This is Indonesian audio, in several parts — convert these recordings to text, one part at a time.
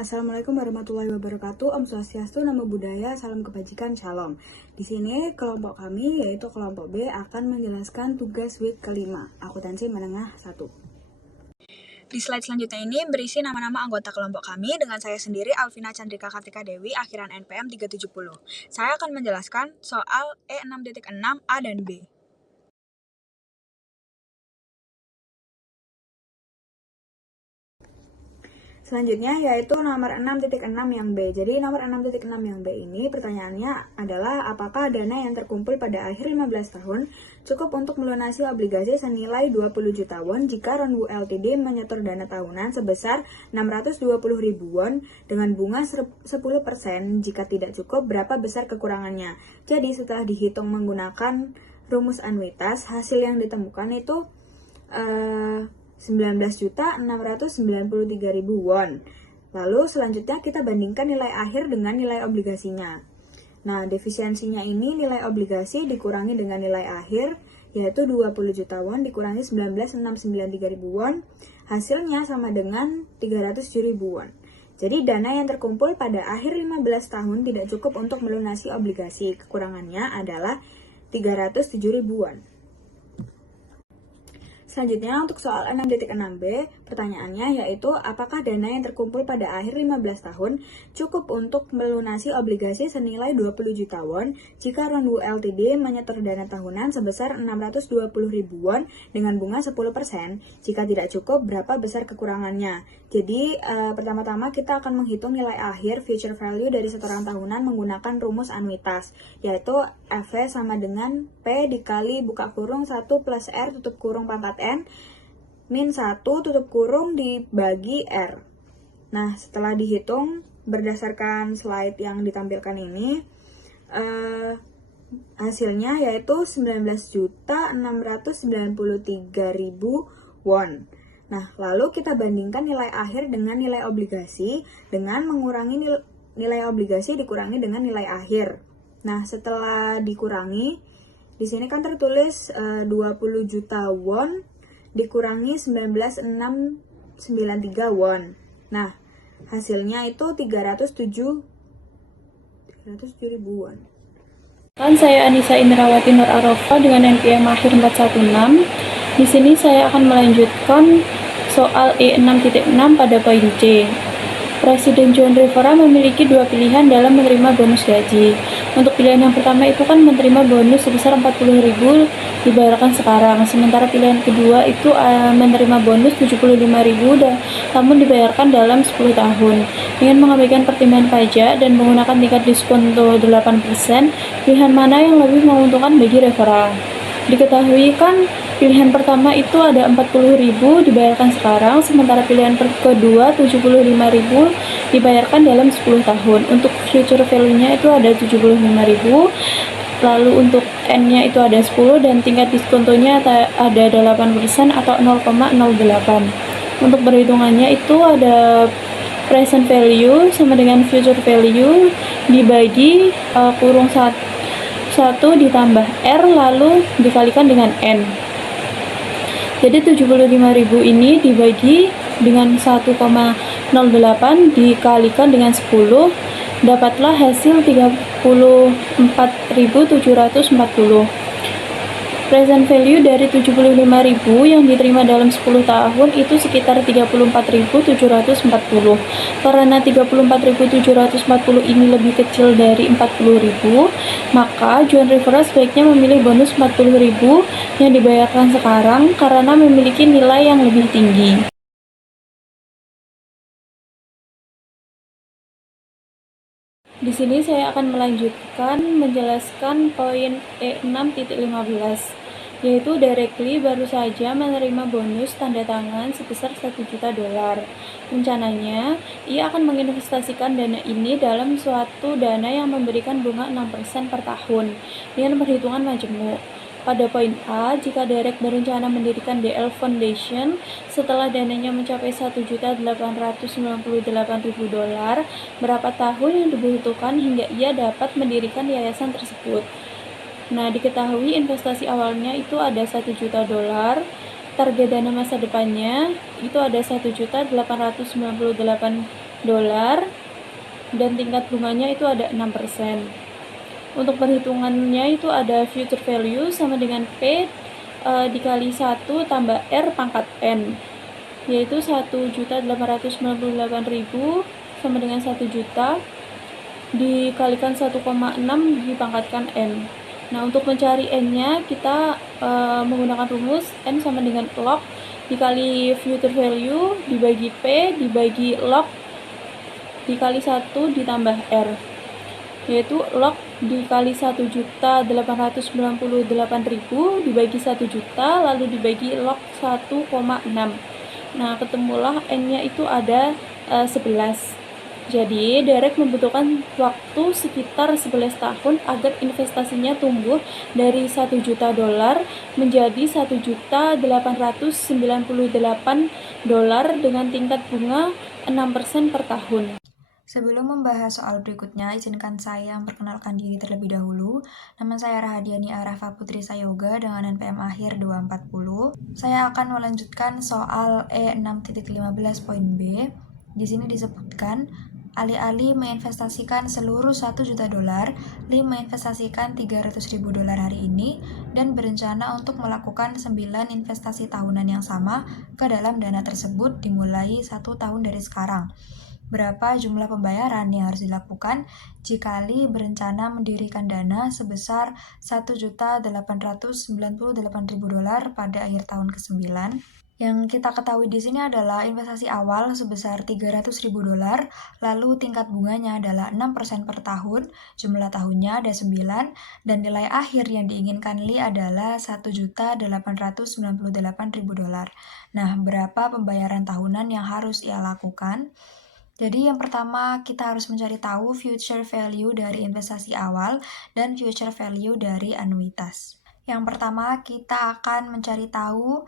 Assalamualaikum warahmatullahi wabarakatuh. Om Swastiastu, Namo Buddhaya, salam kebajikan, Shalom. Di sini kelompok kami yaitu kelompok B akan menjelaskan tugas week kelima, akuntansi menengah 1. Di slide selanjutnya ini berisi nama-nama anggota kelompok kami dengan saya sendiri Alvina Chandrika Kartika Dewi, akhiran NPM 370. Saya akan menjelaskan soal E6.6 A dan B. Selanjutnya yaitu nomor 6.6 yang B. Jadi nomor 6.6 yang B ini pertanyaannya adalah apakah dana yang terkumpul pada akhir 15 tahun cukup untuk melunasi obligasi senilai 20 juta won jika Ronwu Ltd menyetor dana tahunan sebesar 620.000 won dengan bunga 10%. Jika tidak cukup, berapa besar kekurangannya? Jadi setelah dihitung menggunakan rumus anuitas, hasil yang ditemukan itu 19.693.000 won. Lalu selanjutnya kita bandingkan nilai akhir dengan nilai obligasinya. Nah, defisiensinya ini nilai obligasi dikurangi dengan nilai akhir, yaitu 20 juta won dikurangi 19.693.000 won. Hasilnya sama dengan 307.000 won. Jadi dana yang terkumpul pada akhir 15 tahun tidak cukup untuk melunasi obligasi. Kekurangannya adalah 307.000 won. Selanjutnya untuk soal 6.6b, pertanyaannya yaitu apakah dana yang terkumpul pada akhir 15 tahun cukup untuk melunasi obligasi senilai 20 juta won jika Ronwu Ltd menyetor dana tahunan sebesar 620.000 won dengan bunga 10%. Jika tidak cukup, berapa besar kekurangannya? Jadi pertama-tama kita akan menghitung nilai akhir future value dari setoran tahunan menggunakan rumus anuitas, yaitu FV sama dengan P dikali buka kurung 1 plus R tutup kurung pangkat N min 1 tutup kurung dibagi R. Nah, setelah dihitung berdasarkan slide yang ditampilkan ini, hasilnya yaitu 19.693.000 won. Nah, lalu kita bandingkan nilai akhir dengan nilai obligasi dengan mengurangi nilai obligasi dikurangi dengan nilai akhir. Nah, setelah dikurangi, di sini kan tertulis 20 juta won dikurangi 19.693 won. Nah, hasilnya itu 307.000 won. Kan saya Anissa Indrawati Nur Arofa dengan NPM akhir 416. Di sini saya akan melanjutkan soal E6.6 pada poin C. Presiden John Rivera memiliki dua pilihan dalam menerima bonus gaji. Untuk pilihan yang pertama itu kan menerima bonus sebesar 40.000 dibayarkan sekarang. Sementara pilihan kedua itu menerima bonus 75.000 namun dibayarkan dalam 10 tahun. Dengan mengabaikan pertimbangan pajak dan menggunakan tingkat diskonto 8%, pilihan mana yang lebih menguntungkan bagi Rivera? Diketahui kan pilihan pertama itu ada 40.000 dibayarkan sekarang, sementara pilihan kedua 75.000 dibayarkan dalam 10 tahun. Untuk future value-nya itu ada 75.000, lalu untuk N-nya itu ada 10 dan tingkat diskontonya ada 8% atau 0,08. Untuk perhitungannya itu ada present value sama dengan future value dibagi kurung 1 ditambah R lalu dikalikan dengan N. Jadi 75.000 ini dibagi dengan 1,08 dikalikan dengan 10, dapatlah hasil 34.740. Present value dari 75.000 yang diterima dalam 10 tahun itu sekitar 34.740. Karena 34.740 ini lebih kecil dari 40.000, maka John Rivera sebaiknya memilih bonus 40.000 yang dibayarkan sekarang karena memiliki nilai yang lebih tinggi. Di sini saya akan melanjutkan menjelaskan poin E6.15, yaitu directly baru saja menerima bonus tanda tangan sebesar 1 juta dolar. Rencananya, ia akan menginvestasikan dana ini dalam suatu dana yang memberikan bunga 6% per tahun dengan perhitungan majemuk. Pada poin A, jika Derek berencana mendirikan DL Foundation setelah dananya mencapai 1.898.000 dolar, berapa tahun yang dibutuhkan hingga ia dapat mendirikan yayasan tersebut? Nah, diketahui investasi awalnya itu ada 1 juta dolar, target dana masa depannya itu ada 1.898.000 dolar dan tingkat bunganya itu ada 6%. Untuk perhitungannya itu ada future value sama dengan P dikali 1 tambah R pangkat N, yaitu 1.898.000 sama dengan 1 juta dikalikan 1,6 dipangkatkan N. Nah, untuk mencari N-nya kita menggunakan rumus N sama dengan log dikali future value dibagi P dibagi log dikali 1 ditambah R, yaitu log dikali 1.898.000 dibagi 1 juta lalu dibagi log 1,6. Nah, ketemulah N-nya itu ada 11. Jadi, Derek membutuhkan waktu sekitar 11 tahun agar investasinya tumbuh dari 1 juta dolar menjadi 1.898 dolar dengan tingkat bunga 6% per tahun. Sebelum membahas soal berikutnya, izinkan saya memperkenalkan diri terlebih dahulu. Nama saya Rahadiani Arafa Putri Sayoga dengan NPM akhir 240. Saya akan melanjutkan soal E6.15 B. Di sini disebutkan, alih-alih menginvestasikan seluruh 1 juta dolar, Lee menginvestasikan 300.000 dolar hari ini dan berencana untuk melakukan 9 investasi tahunan yang sama ke dalam dana tersebut dimulai 1 tahun dari sekarang. Berapa jumlah pembayaran yang harus dilakukan jika Lee berencana mendirikan dana sebesar 1.898.000 dolar pada akhir tahun ke-9? Yang kita ketahui di sini adalah investasi awal sebesar 300.000 dolar, lalu tingkat bunganya adalah 6% per tahun, jumlah tahunnya ada 9, dan nilai akhir yang diinginkan Lee adalah 1.898.000 dolar. Nah, berapa pembayaran tahunan yang harus ia lakukan? Jadi yang pertama kita harus mencari tahu future value dari investasi awal dan future value dari anuitas. Yang pertama kita akan mencari tahu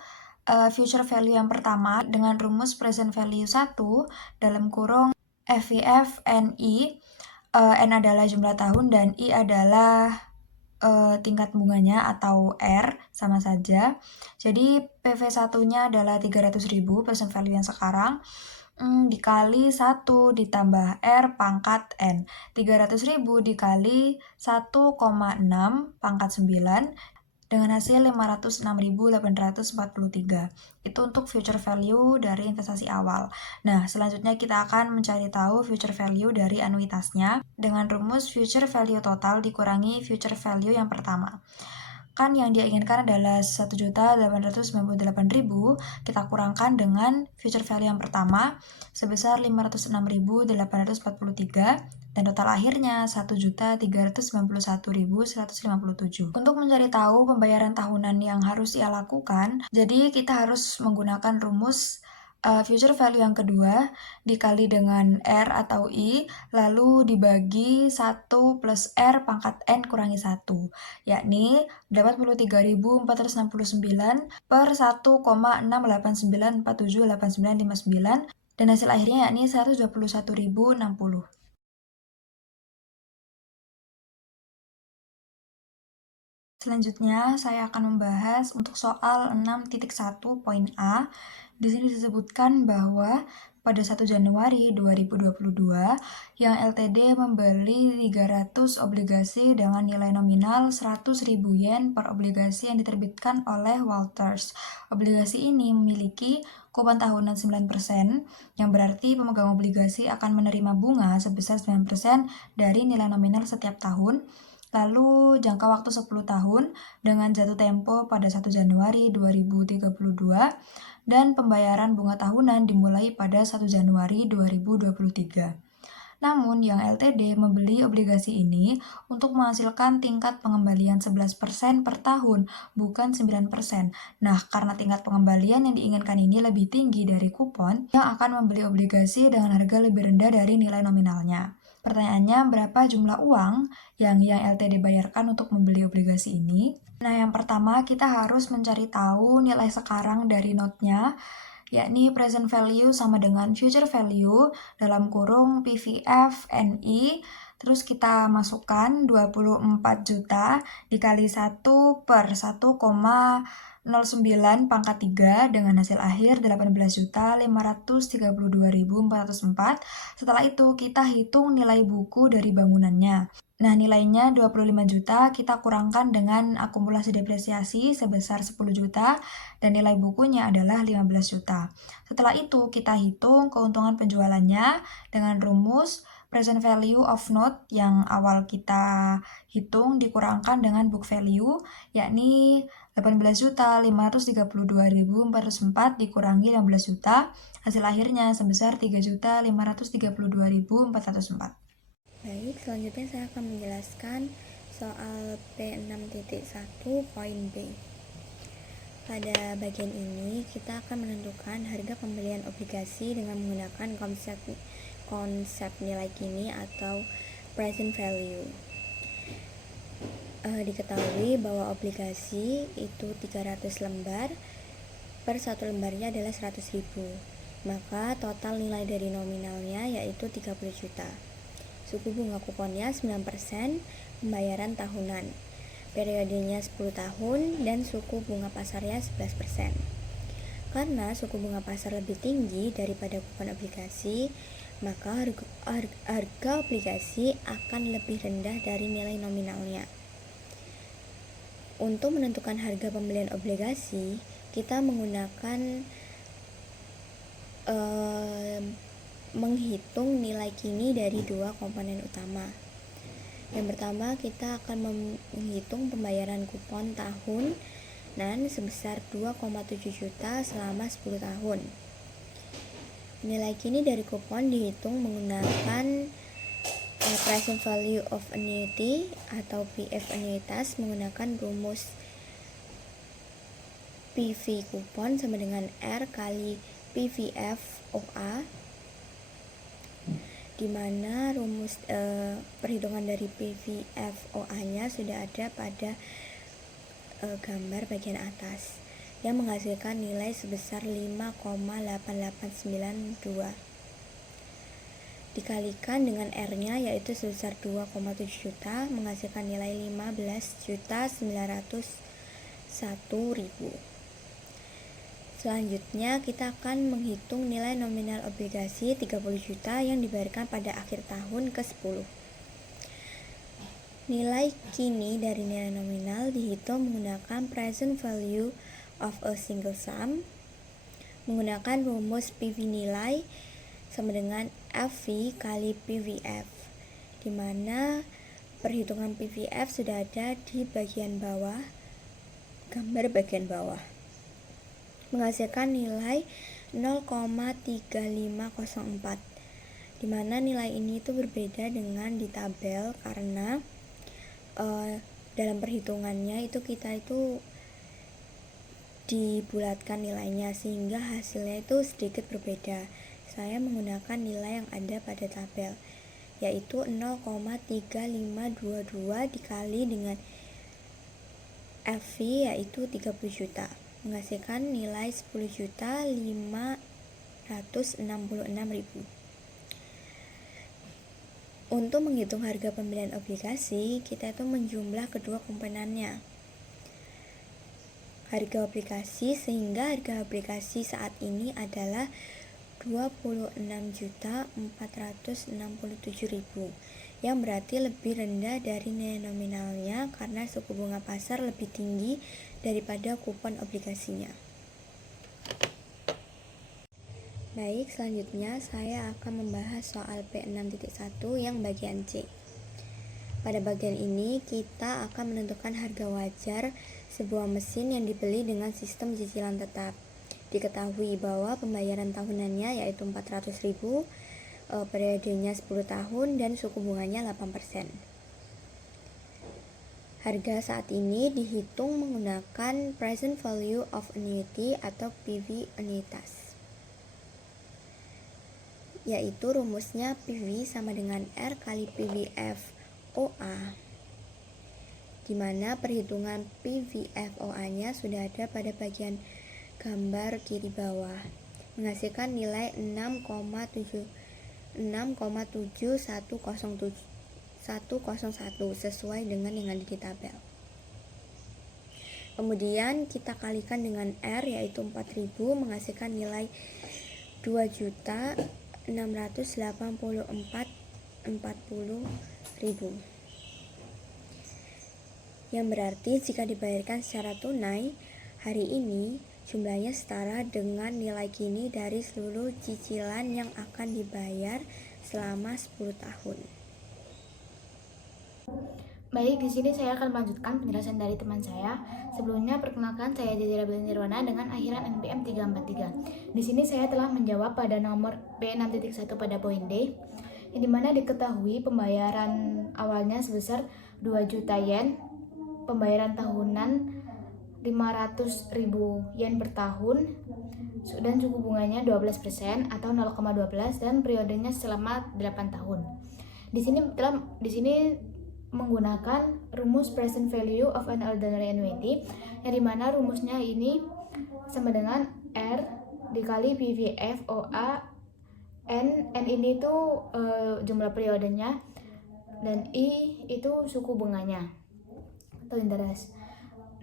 future value yang pertama dengan rumus present value 1 dalam kurung FVF NI. N adalah jumlah tahun dan I adalah tingkat bunganya atau R, sama saja. Jadi PV1-nya adalah 300.000 present value yang sekarang, dikali 1 ditambah R pangkat N. 300.000 dikali 1,6 pangkat 9 dengan hasil 506.843. Itu untuk future value dari investasi awal. Nah, selanjutnya kita akan mencari tahu future value dari anuitasnya dengan rumus future value total dikurangi future value yang pertama. Kan yang dia inginkan adalah 1.898.000, kita kurangkan dengan future value yang pertama sebesar 506.843 dan total akhirnya 1.391.157. Untuk mencari tahu pembayaran tahunan yang harus ia lakukan, jadi kita harus menggunakan rumus future value yang kedua dikali dengan R atau I, lalu dibagi 1 plus R pangkat N kurangi 1, yakni 83.469 per 1,689478959, dan hasil akhirnya yakni 121.060. Selanjutnya, saya akan membahas untuk soal 6.1 poin A. Di sini disebutkan bahwa pada 1 Januari 2022, yang LTD membeli 300 obligasi dengan nilai nominal 100.000 yen per obligasi yang diterbitkan oleh Walters. Obligasi ini memiliki kupon tahunan 9%, yang berarti pemegang obligasi akan menerima bunga sebesar 9% dari nilai nominal setiap tahun. Lalu jangka waktu 10 tahun dengan jatuh tempo pada 1 Januari 2032 dan pembayaran bunga tahunan dimulai pada 1 Januari 2023. Namun yang LTD membeli obligasi ini untuk menghasilkan tingkat pengembalian 11% per tahun, bukan 9%. Nah, karena tingkat pengembalian yang diinginkan ini lebih tinggi dari kupon, yang akan membeli obligasi dengan harga lebih rendah dari nilai nominalnya. Pertanyaannya, berapa jumlah uang yang LTD bayarkan untuk membeli obligasi ini? Nah, yang pertama kita harus mencari tahu nilai sekarang dari note-nya, yakni present value sama dengan future value dalam kurung PVF NI. Terus kita masukkan 24 juta dikali 1 per 1,6 09 pangkat 3 dengan hasil akhir 18.532.404. Setelah itu kita hitung nilai buku dari bangunannya. Nah, nilainya 25 juta, kita kurangkan dengan akumulasi depresiasi sebesar 10 juta dan nilai bukunya adalah 15 juta. Setelah itu kita hitung keuntungan penjualannya dengan rumus present value of note yang awal kita hitung dikurangkan dengan book value, yakni 18.532.404 dikurangi 15 juta, hasil akhirnya sebesar 3.532.404. Baik, selanjutnya saya akan menjelaskan soal P6.1 poin B. Pada bagian ini kita akan menentukan harga pembelian obligasi dengan menggunakan konsep nilai kini atau present value. Diketahui bahwa obligasi itu 300 lembar, per satu lembarnya adalah 100.000, maka total nilai dari nominalnya yaitu 30 juta. Suku bunga kuponnya 9%, pembayaran tahunan, periodenya 10 tahun, dan suku bunga pasarnya 11%. Karena suku bunga pasar lebih tinggi daripada kupon obligasi, maka harga obligasi akan lebih rendah dari nilai nominalnya. Untuk menentukan harga pembelian obligasi, kita menggunakan menghitung nilai kini dari dua komponen utama. Yang pertama, kita akan menghitung pembayaran kupon tahunan sebesar 2,7 juta selama 10 tahun. Nilai kini dari kupon dihitung menggunakan present value of annuity atau PF annuitas menggunakan rumus PV kupon sama dengan R kali PVF OA, di mana rumus perhitungan dari PVF-OA-nya sudah ada pada gambar bagian atas yang menghasilkan nilai sebesar 5,8892 dikalikan dengan R-nya yaitu sebesar 2,7 juta menghasilkan nilai 15.901.000. Selanjutnya kita akan menghitung nilai nominal obligasi 30 juta yang dibayarkan pada akhir tahun ke-10. Nilai kini dari nilai nominal dihitung menggunakan present value of a single sum menggunakan rumus PV nilai sama dengan FV kali PVF, di mana perhitungan PVF sudah ada di bagian bawah, gambar bagian bawah, menghasilkan nilai 0,3504, di mana nilai ini itu berbeda dengan di tabel karena dalam perhitungannya itu kita itu dibulatkan nilainya sehingga hasilnya itu sedikit berbeda. Saya menggunakan nilai yang ada pada tabel, yaitu 0,3522 dikali dengan FV yaitu 30 juta menghasilkan nilai 10.566.000. Untuk menghitung harga pembelian obligasi, kita itu menjumlah kedua komponennya, harga obligasi, sehingga harga obligasi saat ini adalah 26.467.000 yang berarti lebih rendah dari nilai nominalnya karena suku bunga pasar lebih tinggi daripada kupon obligasinya. Baik, selanjutnya saya akan membahas soal P6.1 yang bagian C. Pada bagian ini kita akan menentukan harga wajar sebuah mesin yang dibeli dengan sistem cicilan tetap. Diketahui bahwa pembayaran tahunannya yaitu 400.000, periodenya 10 tahun dan suku bunganya 8%. Harga saat ini dihitung menggunakan present value of annuity atau PV annuitas, yaitu rumusnya PV sama dengan R kali PVF OA, di mana perhitungan PVF OA-nya sudah ada pada bagian gambar kiri bawah, menghasilkan nilai 6,71101 sesuai dengan yang ada di tabel. Kemudian kita kalikan dengan R yaitu 4.000 menghasilkan nilai 2.684.40.000. Yang berarti jika dibayarkan secara tunai hari ini jumlahnya setara dengan nilai kini dari seluruh cicilan yang akan dibayar selama 10 tahun. Baik, di sini saya akan melanjutkan penjelasan dari teman saya. Sebelumnya, perkenalkan saya Jazira Bilin Nirwana dengan akhiran NPM 343. Di sini saya telah menjawab pada nomor B6.1 pada poin D, yang dimana diketahui pembayaran awalnya sebesar 2 juta yen, pembayaran tahunan 500.000 yen per tahun, dan suku bunganya 12% atau 0,12 dan periodenya selama 8 tahun. Di sini menggunakan rumus present value of an ordinary annuity, yang dimana rumusnya ini sama dengan R dikali PVF OA N ini tuh jumlah periodenya, dan I itu suku bunganya atau interest.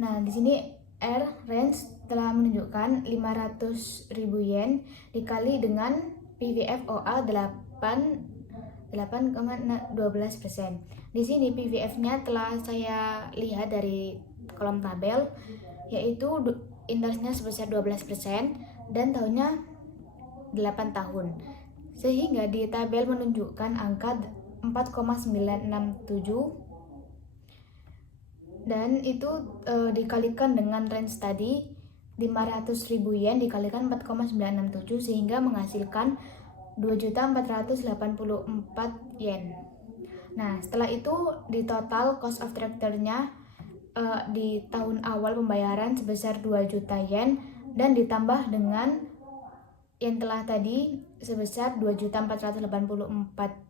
Nah, di sini R range telah menunjukkan 500.000 yen dikali dengan PVF OA 8,12%. Di sini PVF-nya telah saya lihat dari kolom tabel, yaitu interest-nya sebesar 12% dan tahunnya 8 tahun. Sehingga di tabel menunjukkan angka 4,967 dan itu dikalikan dengan range tadi 500.000 yen dikalikan 4,967 sehingga menghasilkan 2.484 yen. Nah, setelah itu di total cost of tractor-nya di tahun awal pembayaran sebesar 2 juta yen dan ditambah dengan yang telah tadi sebesar 2.484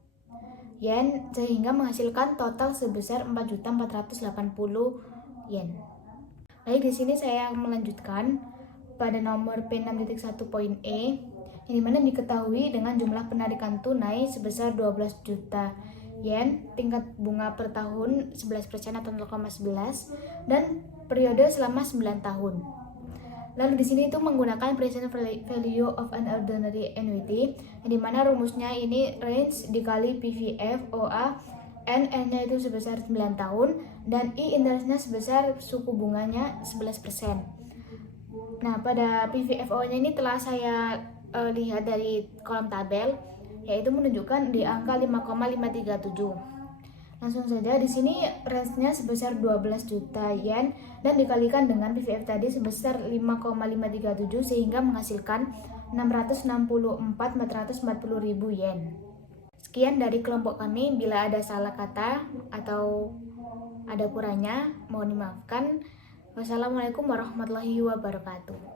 yen sehingga menghasilkan total sebesar 4.480 yen. Baik, di sini saya melanjutkan pada nomor P6.1 poin E, yang dimana diketahui dengan jumlah penarikan tunai sebesar 12 juta yen, tingkat bunga per tahun 11% atau 0,11 dan periode selama 9 tahun. Lalu di sini itu menggunakan present value of an ordinary annuity, yang dimana rumusnya ini range dikali PVF OA N-nya itu sebesar 9 tahun dan I interestnya sebesar suku bunganya 11%. Nah, pada PVFO-nya ini telah saya lihat dari kolom tabel, yaitu menunjukkan di angka 5,537. Langsung saja di sini range-nya sebesar 12 juta yen dan dikalikan dengan PVF tadi sebesar 5,537 sehingga menghasilkan 440.000 yen. Sekian dari kelompok kami. Bila ada salah kata atau ada kurangnya mohon dimaafkan. Wassalamualaikum warahmatullahi wabarakatuh.